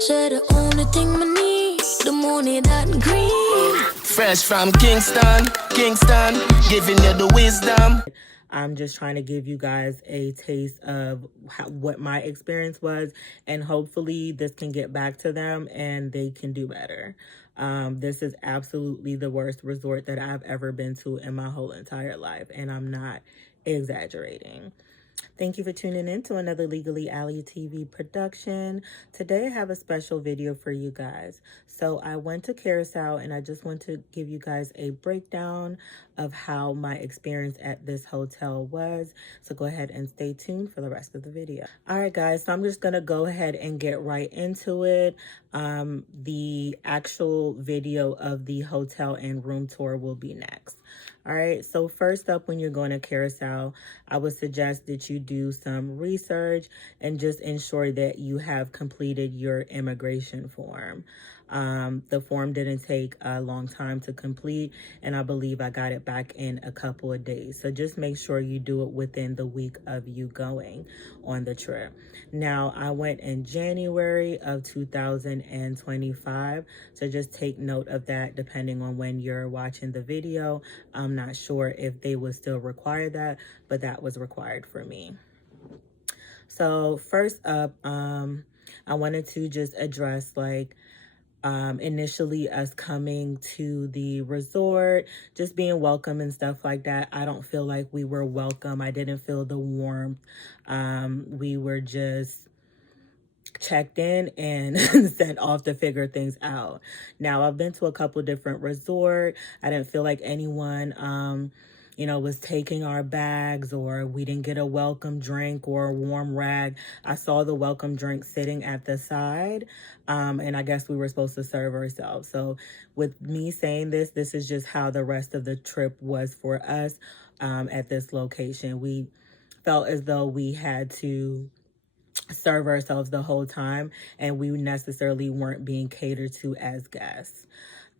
Say the only thing I need, the money that green. Fresh from Kingston, giving you the wisdom. I'm just trying to give you guys a taste of what my experience was, and hopefully this can get back to them and they can do better. This is absolutely the worst resort that I've ever been to in my whole entire life, and I'm not exaggerating. Thank you for tuning in to another Legally Alley TV production. Today I have a special video for you guys. So I went to Curaçao and I just want to give you guys a breakdown of how my experience at this hotel was. So go ahead and stay tuned for the rest of the video. All right, guys, so I'm just going to go ahead and get right into it. The actual video of the hotel and room tour will be next. All right, so first up, when you're going to Curaçao, I would suggest that you do some research and just ensure that you have completed your immigration form. The form didn't take a long time to complete, and I believe I got it back in a couple of days. So just make sure you do it within the week of you going on the trip. Now, I went in January of 2025, so just take note of that depending on when you're watching the video. I'm not sure if they would still require that, but that was required for me. So first up, I wanted to just address initially us coming to the resort, just being welcome and stuff like that. I don't feel like we were welcome. I didn't feel the warmth. We were just checked in and sent off to figure things out. Now, I've been to a couple different resorts. I didn't feel like anyone was taking our bags, or we didn't get a welcome drink or a warm rag. I saw the welcome drink sitting at the side, and I guess we were supposed to serve ourselves. So with me saying this is just how the rest of the trip was for us at this location. We felt as though we had to serve ourselves the whole time, and we necessarily weren't being catered to as guests.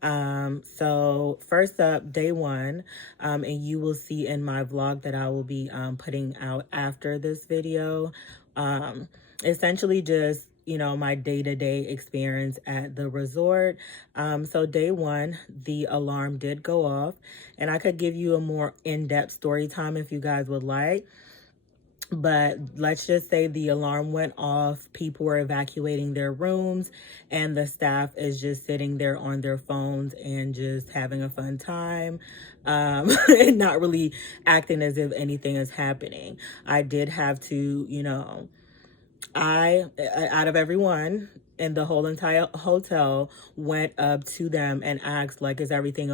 So first up, day one, and you will see in my vlog that I will be putting out after this video, essentially just my day-to-day experience at the resort. So day one, the alarm did go off, and I could give you a more in-depth story time if you guys would like. But let's just say the alarm went off, people were evacuating their rooms, and the staff is just sitting there on their phones and just having a fun time, and not really acting as if anything is happening. I did have to, out of everyone in the whole entire hotel, went up to them and asked, is everything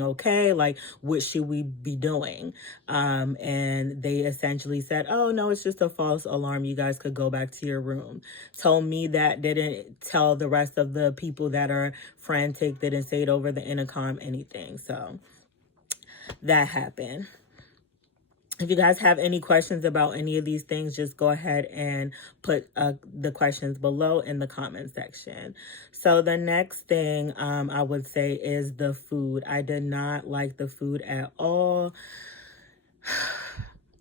okay? What should we be doing? And they essentially said, oh no, it's just a false alarm. You guys could go back to your room. Told me that, didn't tell the rest of the people that are frantic, didn't say it over the intercom, anything. So that happened. If you guys have any questions about any of these things, just go ahead and put the questions below in the comment section. So the next thing I would say is the food. I did not like the food at all.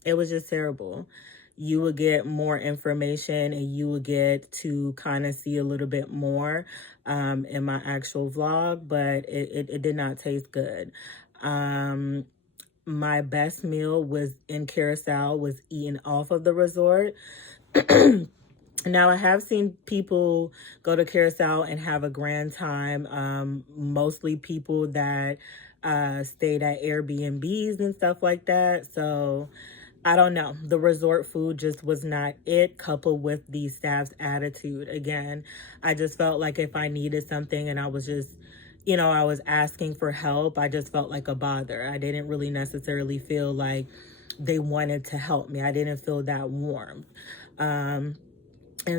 It was just terrible. You would get more information and you would get to kind of see a little bit more in my actual vlog, but it did not taste good. My best meal was in Curaçao, was eaten off of the resort. Now, I have seen people go to Curaçao and have a grand time, mostly people that stayed at Airbnbs and stuff like that. So I don't know. The resort food just was not it, coupled with the staff's attitude. Again, I just felt like if I needed something and I was just I was asking for help, I just felt like a bother. I didn't really necessarily feel like they wanted to help me. I didn't feel that warm. And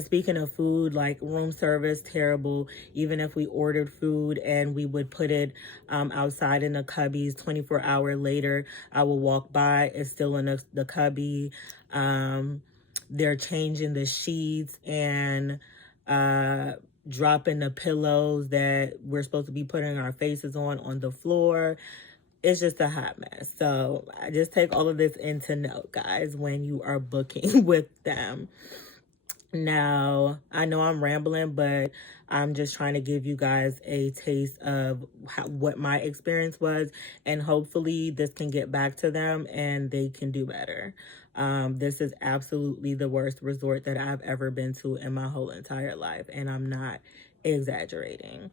speaking of food, room service, terrible. Even if we ordered food and we would put it outside in the cubbies, 24 hours later, I will walk by, it's still in the cubby. They're changing the sheets and dropping the pillows that we're supposed to be putting our faces on the floor. It's just a hot mess. So I just take all of this into note, guys, when you are booking with them. Now, I know I'm rambling, but I'm just trying to give you guys a taste of what my experience was, and hopefully this can get back to them and they can do better. This is absolutely the worst resort that I've ever been to in my whole entire life, and I'm not exaggerating.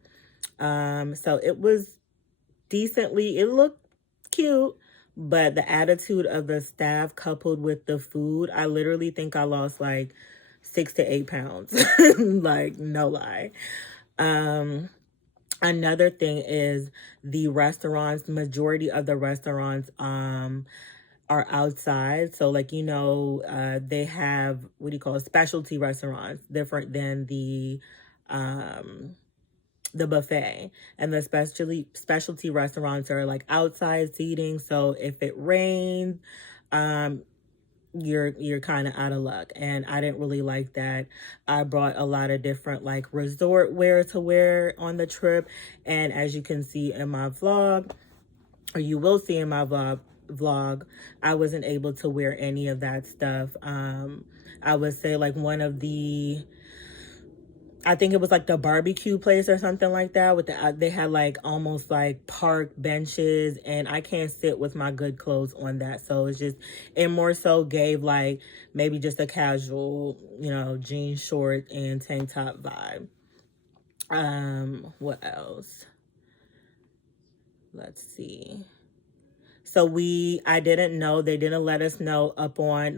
So it was decently, it looked cute, but the attitude of the staff coupled with the food, I literally think I lost like 6 to 8 pounds. Like, no lie. Another thing is the restaurants, majority of the restaurants are outside. So like, they have, what do you call it, specialty restaurants, different than the buffet. And the specialty restaurants are like outside seating. So if it rains, you're kind of out of luck, and I didn't really like that. I brought a lot of different like resort wear to wear on the trip, and as you can see in my vlog, or you will see in my vlog, I wasn't able to wear any of that stuff. I would say like one of the, I think it was like the barbecue place or something like that, with they had like almost like park benches, and I can't sit with my good clothes on that. So it more so gave like maybe just a casual, jean short and tank top vibe. What else? Let's see. So I didn't know, they didn't let us know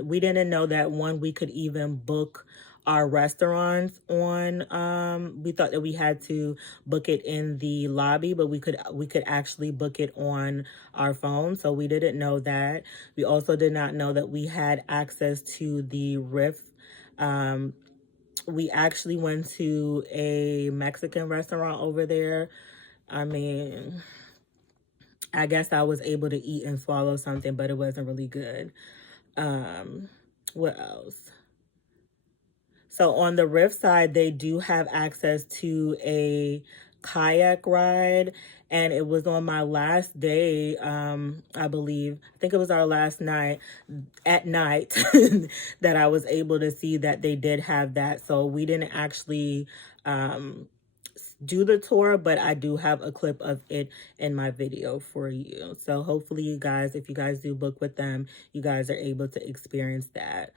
we didn't know that we could even book our restaurants on, we thought that we had to book it in the lobby, but we could actually book it on our phone. So we didn't know that. We also did not know that we had access to the Riff. We actually went to a Mexican restaurant over there. I mean, I guess I was able to eat and swallow something, but it wasn't really good. What else? So on the Riff side, they do have access to a kayak ride, and it was on my last day, I believe. I think it was our last night, at night, that I was able to see that they did have that. So we didn't actually do the tour, but I do have a clip of it in my video for you. So hopefully you guys, if you guys do book with them, you guys are able to experience that.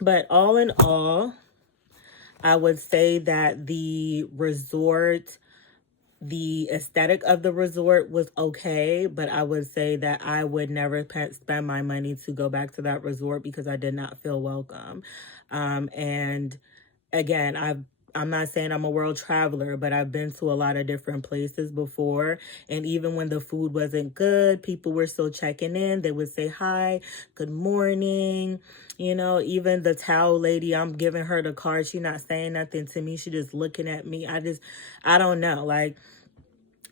But all in all, I would say that the resort, the aesthetic of the resort was okay, but I would say that I would never spend my money to go back to that resort because I did not feel welcome. And again, I'm not saying I'm a world traveler, but I've been to a lot of different places before. And even when the food wasn't good, people were still checking in. They would say, hi, good morning. Even the towel lady, I'm giving her the card. She's not saying nothing to me. She just looking at me. I don't know. Like,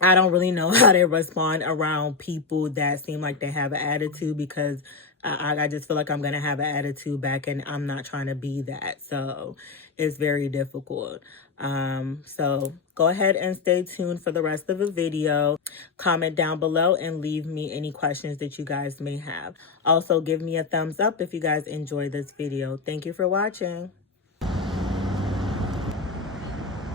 I don't really know how they respond around people that seem like they have an attitude, because I just feel like I'm going to have an attitude back, and I'm not trying to be that. So it's very difficult. So go ahead and stay tuned for the rest of the video. Comment down below and leave me any questions that you guys may have. Also, give me a thumbs up if you guys enjoyed this video. Thank you for watching.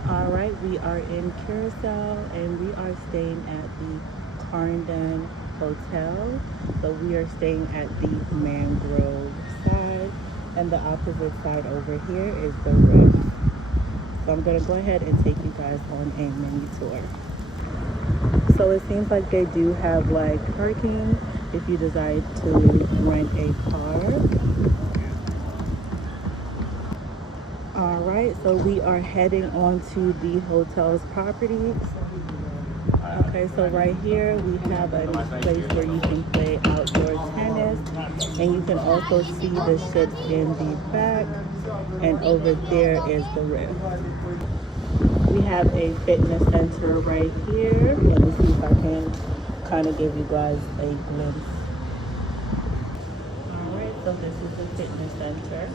All right, we are in Curaçao, and we are staying at the Corendon Hotel. So we are staying at the Mangrove side, and the opposite side over here is the Riff. So I'm gonna go ahead and take you guys on a mini tour. So it seems like they do have like parking if you decide to rent a car. All right, so we are heading onto the hotel's property. Okay, so right here we have a place where you can play outdoor tennis, and you can also see the ships in the back, and over there is the Riff. We have a fitness center right here. Let me see if I can kind of give you guys a glimpse. All right, so this is the fitness center.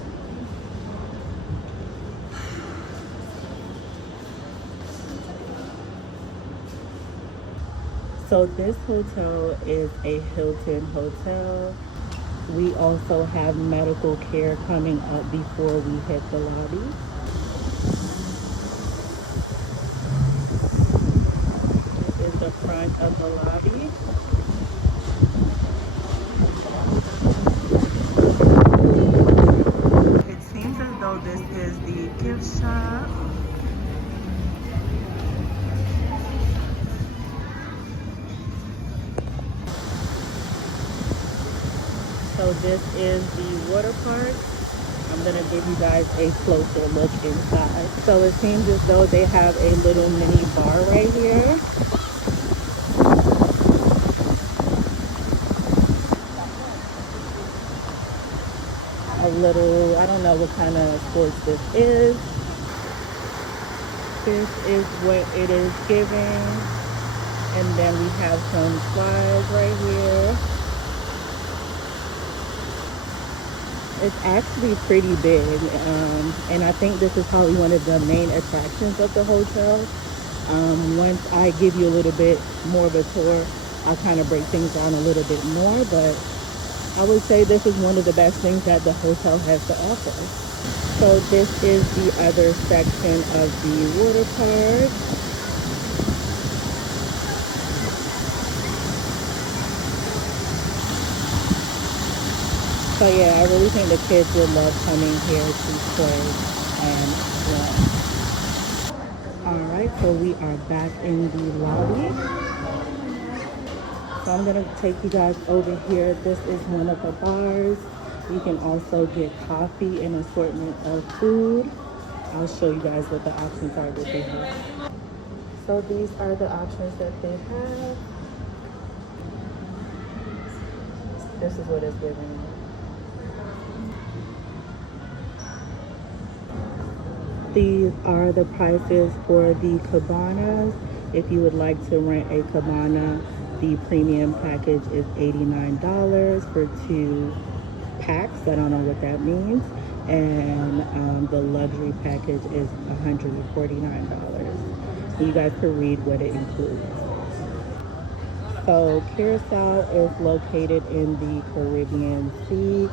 So this hotel is a Hilton hotel. We also have medical care coming up before we hit the lobby. This is the front of the lobby. It seems as though this is the gift shop. So this is the water park. I'm gonna give you guys a closer look inside. So it seems as though they have a little mini bar right here. A little, I don't know what kind of sports this is. This is what it is giving. And then we have some slides right here. It's actually pretty big, and I think this is probably one of the main attractions of the hotel. Once I give you a little bit more of a tour, I'll kind of break things down a little bit more, but I would say this is one of the best things that the hotel has to offer. So this is the other section of the water park. So yeah, I really think the kids would love coming here to play and play. Alright, so we are back in the lobby. So I'm going to take you guys over here. This is one of the bars. You can also get coffee and assortment of food. I'll show you guys what the options are that they have. So these are the options that they have. This is what it's giving. These are the prices for the cabanas. If you would like to rent a cabana, the premium package is $89 for 2 packs. I don't know what that means. And the luxury package is $149. You guys can read what it includes. So Curaçao is located in the Caribbean Sea,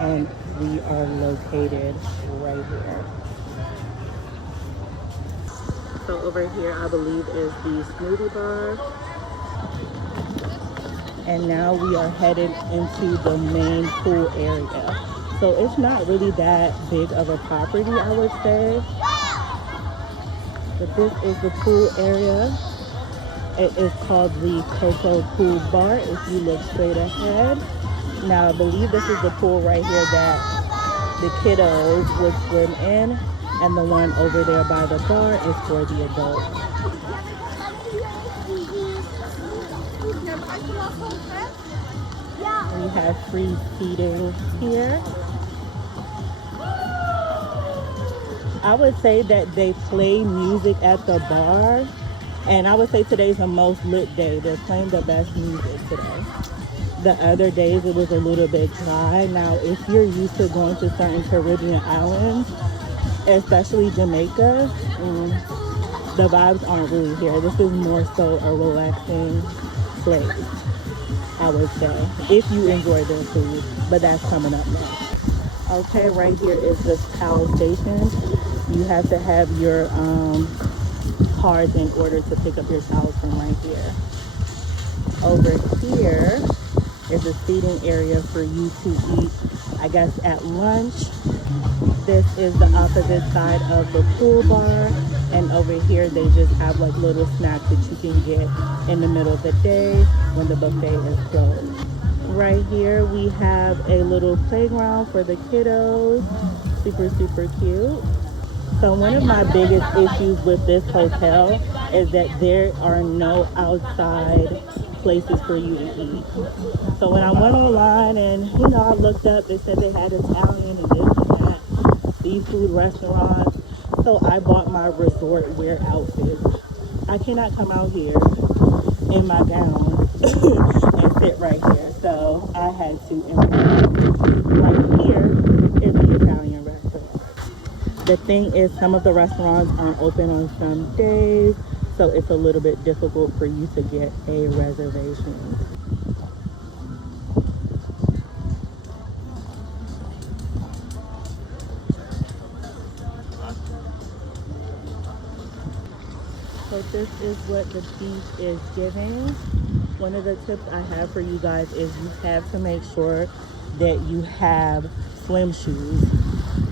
and we are located right here. So over here, I believe, is the smoothie bar. And now we are headed into the main pool area. So it's not really that big of a property, I would say. But this is the pool area. It is called the Coco Pool Bar if you look straight ahead. Now I believe this is the pool right here that the kiddos would swim in. And the one over there by the bar is for the adults. We have free seating here. I would say that they play music at the bar. And I would say today's the most lit day. They're playing the best music today. The other days it was a little bit dry. Now, if you're used to going to certain Caribbean islands, especially Jamaica, the vibes aren't really here. This is more so a relaxing place, I would say, if you enjoy their food, but that's coming up next. Okay, right here is the towel station. You have to have your cards in order to pick up your towels from right here. Over here is a seating area for you to eat, I guess, at lunch. This is the opposite side of the pool bar, and over here they just have like little snacks that you can get in the middle of the day when the buffet is closed. Right here we have a little playground for the kiddos. Super cute. So one of my biggest issues with this hotel is that there are no outside places for you to eat. So when I went online and I looked up, they said they had Italian and this and that, seafood restaurants. So I bought my resort wear outfit. I cannot come out here in my gown and sit right here. So I had to improvise. Right here is the Italian restaurant. The thing is, some of the restaurants aren't open on some days, so it's a little bit difficult for you to get a reservation. So this is what the beach is giving. One of the tips I have for you guys is you have to make sure that you have swim shoes,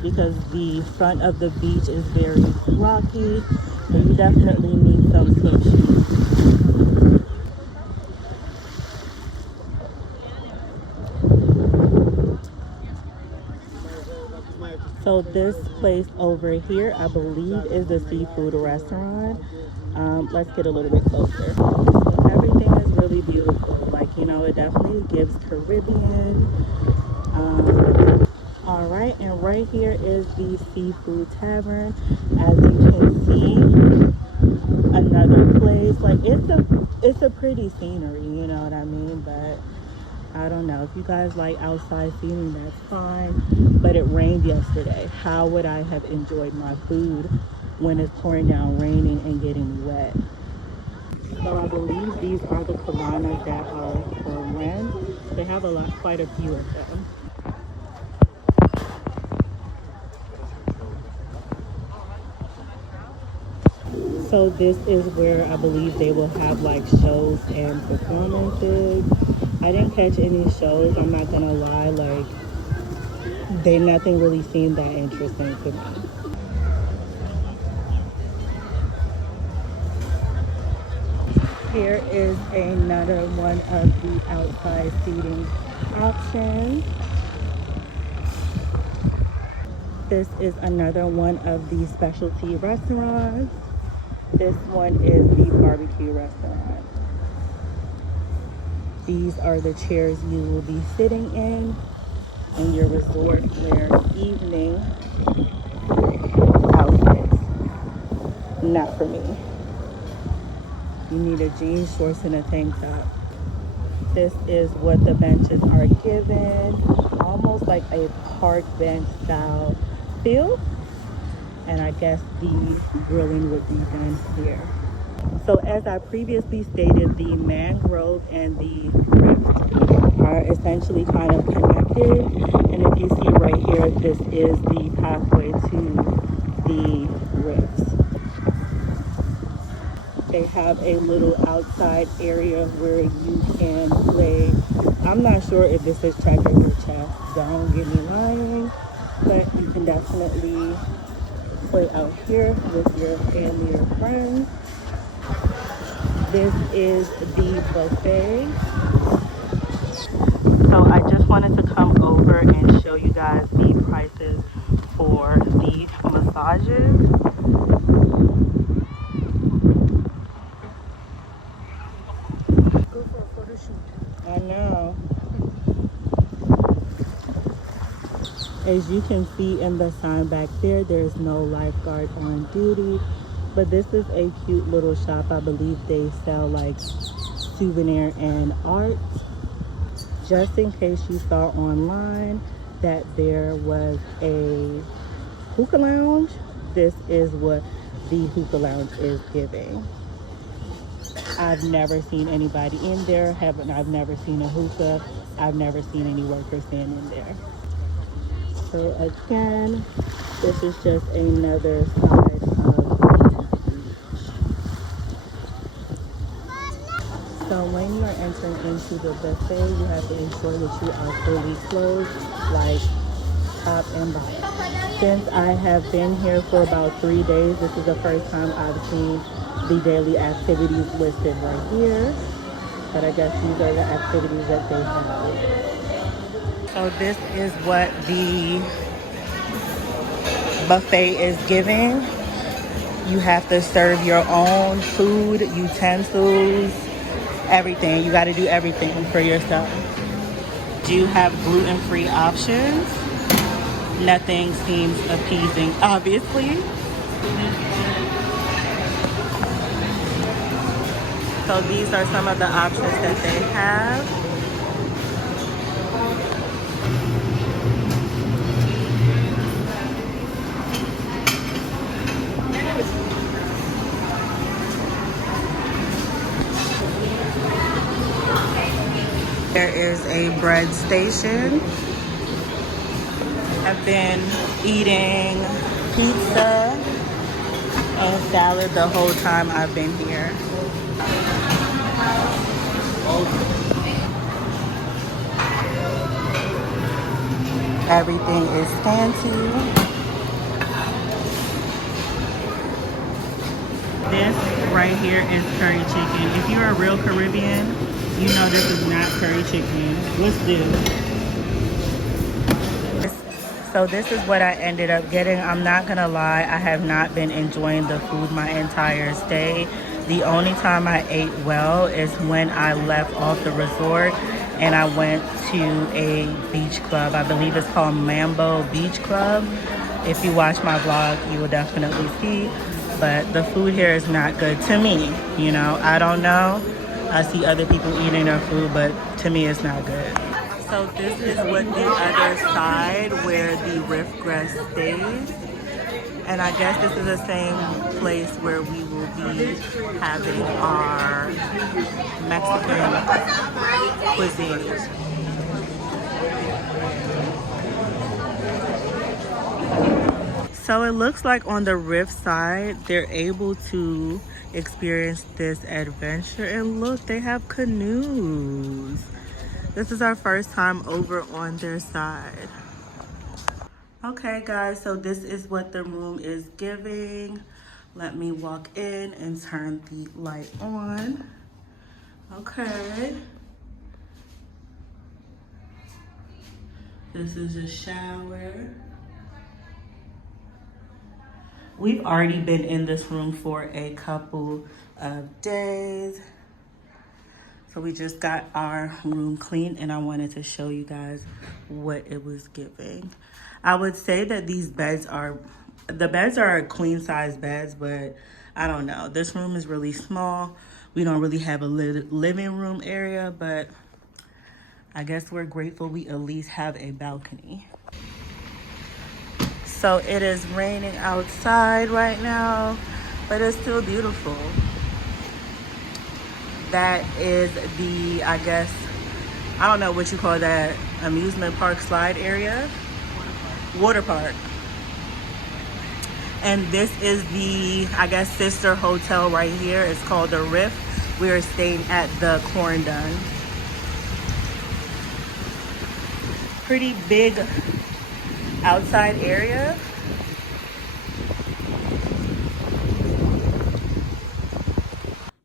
because the front of the beach is very rocky, so you definitely need some swim shoes. So this place over here, I believe, is the seafood restaurant. Let's get a little bit closer. Everything is really beautiful. Like, you know, it definitely gives Caribbean. All right, and right here is the seafood tavern. As you can see, another place. Like, it's a pretty scenery, you know what I mean? But I don't know, if you guys like outside seating, that's fine, but it rained yesterday. How would I have enjoyed my food when it's pouring down, raining, and getting wet? So I believe these are the cabanas that are for rent. They have quite a few of them. So this is where I believe they will have like shows and performances. I didn't catch any shows, I'm not gonna lie, like nothing really seemed that interesting to me. Here is another one of the outside seating options. This is another one of the specialty restaurants. This one is the barbecue restaurant. These are the chairs you will be sitting in your resort wear evening outfits. Not for me. You need a jeans, shorts, and a tank top. This is what the benches are given. Almost like a park bench style feel. And I guess the grilling would be done here. So as I previously stated, the Mangrove and the Rift are essentially kind of connected. And if you see right here, this is the pathway to the Rifts. They have a little outside area where you can play. I'm not sure if this is checkers or chess. Don't get me lying, but you can definitely play out here with your family or friends. This is the buffet. So I just wanted to come over and show you guys the prices for the massages. Go for a photo shoot. I know. As you can see in the sign back there, there's no lifeguard on duty. But this is a cute little shop. I believe they sell like souvenir and art. Just in case you saw online that there was a hookah lounge, this is what the hookah lounge is giving. I've never seen anybody in there. I've never seen a hookah. I've never seen any workers standing there. So again, this is just another side of the beach. So when you're entering into the buffet, you have to ensure that you are fully clothed, like top and bottom. Since I have been here for about 3 days, this is the first time I've seen the daily activities listed right here. But I guess these are the activities that they have. So this is what the buffet is giving. You have to serve your own food, utensils, everything. You got to do everything for yourself. Do you have gluten-free options? Nothing seems appeasing, obviously. So these are some of the options that they have. There is a bread station. I've been eating pizza and salad the whole time I've been here. Everything is fancy. This right here is curry chicken. If you're a real Caribbean, you know this is not curry chicken. What's this? So this is what I ended up getting. I'm not gonna lie, I have not been enjoying the food my entire stay. The only time I ate well is when I left off the resort and I went to a beach club. I believe it's called Mambo Beach Club. If you watch my vlog, you will definitely see. But the food here is not good to me. You know, I don't know. I see other people eating their food, but to me it's not good. So this is what the other side where the riffgrass stays. And I guess this is the same place where we will be having our Mexican cuisine. So it looks like on the riff side, they're able to experience this adventure. And look, they have canoes. This is our first time over on their side. Okay guys, so this is what the room is giving. Let me walk in and turn the light on. Okay. This is a shower. We've already been in this room for a couple of days. So we just got our room cleaned and I wanted to show you guys what it was giving. I would say that these beds are, the beds are queen size beds, but I don't know. This room is really small. We don't really have a living room area, but I guess we're grateful we at least have a balcony. So it is raining outside right now, but it's still beautiful. That is the, I guess, I don't know what you call that, amusement park slide area? Water park. And this is the, I guess, sister hotel right here. It's called the Riff. We are staying at the Corendon. Pretty big outside area.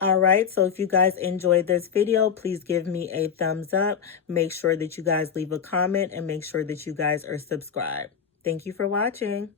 All right, so if you guys enjoyed this video, please give me a thumbs up. Make sure that you guys leave a comment and make sure that you guys are subscribed. Thank you for watching.